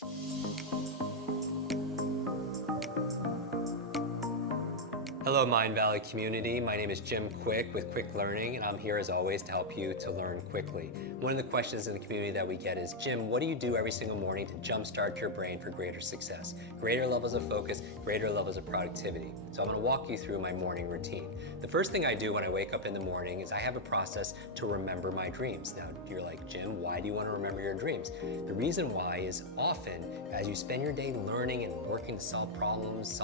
Hello Mind Valley community, my name is Jim Kwik with Kwik Learning, and I'm here as always to help you to learn quickly. One of the questions in the community that we get is, Jim, what do you do every single morning to jumpstart your brain for greater success? Greater levels of focus, greater levels of productivity. So I'm going to walk you through my morning routine. The first thing I do when I wake up in the morning is I have a process to remember my dreams. Now you're like, Jim, why do you want to remember your dreams? The reason why is often as you spend your day learning and working to solve problems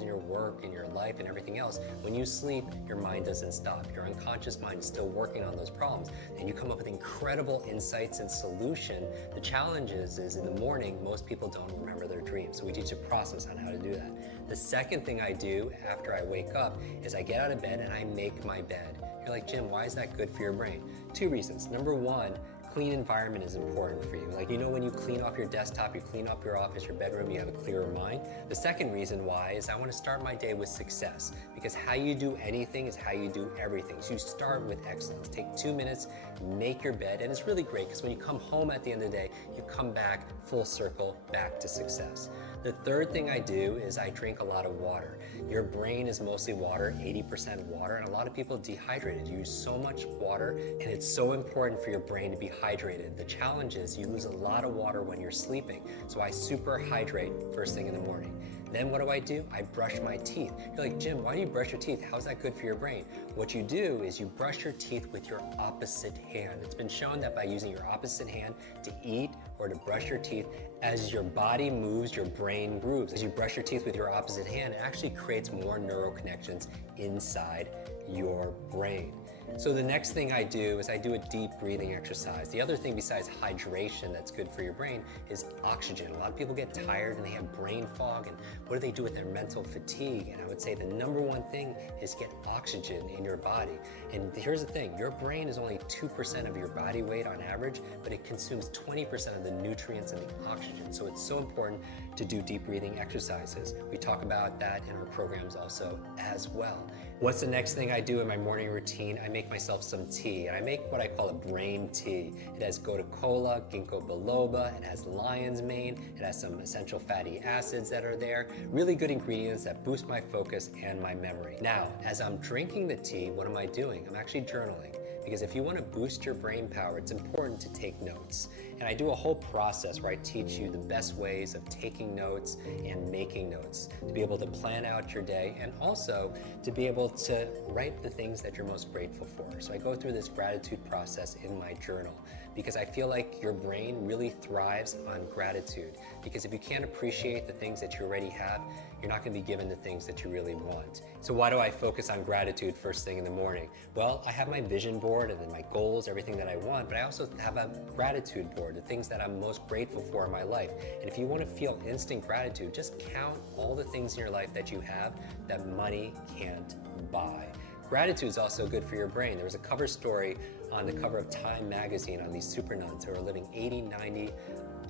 in your work, in your life, and everything else, when you sleep, your mind doesn't stop. Your unconscious mind is still working on those problems, and you come up with incredible insights and solution. The challenge is in the morning, most people don't remember their dreams, so we teach a process on how to do that. The second thing I do after I wake up is I get out of bed and I make my bed. You're like, Jim, why is that good for your brain? Two reasons. Number one, clean environment is important for you. Like, when you clean off your desktop, you clean up your office, your bedroom, you have a clearer mind. The second reason why is I want to start my day with success, because how you do anything is how you do everything. So you start with excellence. Take 2 minutes, make your bed, and it's really great because when you come home at the end of the day, you come back full circle, back to success. The third thing I do is I drink a lot of water. Your brain is mostly water, 80% water, and a lot of people dehydrated. You use so much water, and it's so important for your brain to be hydrated. The challenge is you lose a lot of water when you're sleeping, so I super hydrate first thing in the morning. Then what do? I brush my teeth. You're like, Jim, why do you brush your teeth? How's that good for your brain? What you do is you brush your teeth with your opposite hand. It's been shown that by using your opposite hand to eat or to brush your teeth, as your body moves, your brain grooves. As you brush your teeth with your opposite hand, it actually creates more neural connections inside your brain. So the next thing I do is I do a deep breathing exercise. The other thing besides hydration that's good for your brain is oxygen. A lot of people get tired and they have brain fog, and what do they do with their mental fatigue? And I would say the number one thing is get oxygen in your body. And here's the thing, your brain is only 2% of your body weight on average, but it consumes 20% of the nutrients and the oxygen. So it's so important to do deep breathing exercises. We talk about that in our programs also as well. What's the next thing I do in my morning routine? I make myself some tea, and I make what I call a brain tea. It has gotu kola, ginkgo biloba, it has lion's mane, it has some essential fatty acids that are there, really good ingredients that boost my focus and my memory. Now, as I'm drinking the tea, what am I doing? I'm actually journaling, because if you want to boost your brain power, it's important to take notes. And I do a whole process where I teach you the best ways of taking notes and making notes to be able to plan out your day, and also to be able to write the things that you're most grateful for. So I go through this gratitude process in my journal because I feel like your brain really thrives on gratitude. Because if you can't appreciate the things that you already have, you're not going to be given the things that you really want. So why do I focus on gratitude first thing in the morning? Well, I have my vision board and then my goals, everything that I want, but I also have a gratitude board, the things that I'm most grateful for in my life. And if you want to feel instant gratitude, just count all the things in your life that you have that money can't buy. Gratitude is also good for your brain. There was a cover story on the cover of Time magazine on these super nuns who are living 80, 90,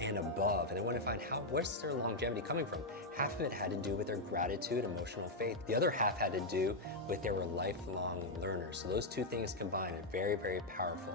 and above, and they want to find where's their longevity coming from. Half of it had to do with their gratitude, emotional faith. The other half had to do with they were lifelong learners. So those two things combined are very, very powerful.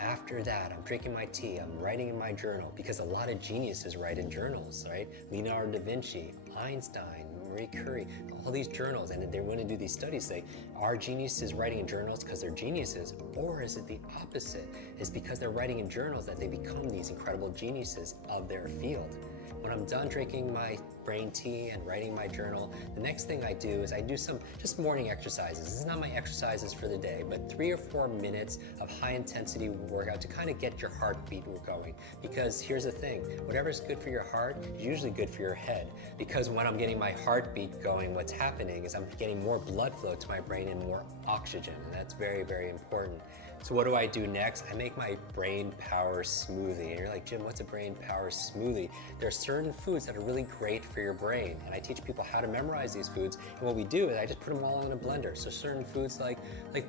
After that, I'm drinking my tea, I'm writing in my journal, because a lot of geniuses write in journals, right? Leonardo da Vinci, Einstein, Marie Curie, all these journals, and they want to do these studies, say, are geniuses writing in journals because they're geniuses, or is it the opposite? Is because they're writing in journals that they become these incredible geniuses of their field? When I'm done drinking my brain tea and writing my journal, the next thing I do is I do some just morning exercises. This is not my exercises for the day, but 3 or 4 minutes of high intensity workout to kind of get your heartbeat going. Because here's the thing, whatever's good for your heart is usually good for your head. Because when I'm getting my heartbeat going, what's happening is I'm getting more blood flow to my brain and more oxygen, and that's very, very important. So what do I do next? I make my brain power smoothie. And you're like, Jim, what's a brain power smoothie? There are certain foods that are really great for your brain, and I teach people how to memorize these foods. And what we do is I just put them all in a blender. So certain foods like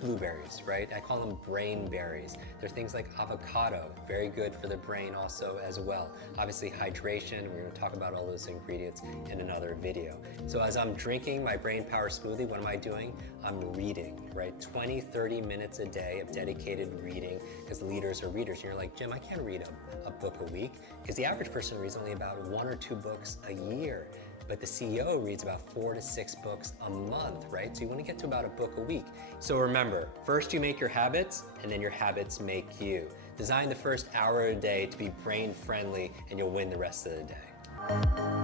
blueberries, right? I call them brain berries. There are things like avocado, very good for the brain also as well. Obviously hydration, we're going to talk about all those ingredients in another video. So as I'm drinking my brain power smoothie, what am I doing? I'm reading, right? 20, 30 minutes a day of dedication dedicated reading, because leaders are readers. And you're like, Jim, I can't read a book a week, because the average person reads only about 1 or 2 books a year. But the CEO reads about 4 to 6 books a month, right? So you want to get to about a book a week. So remember, first you make your habits, and then your habits make you. Design the first hour a day to be brain friendly, and you'll win the rest of the day.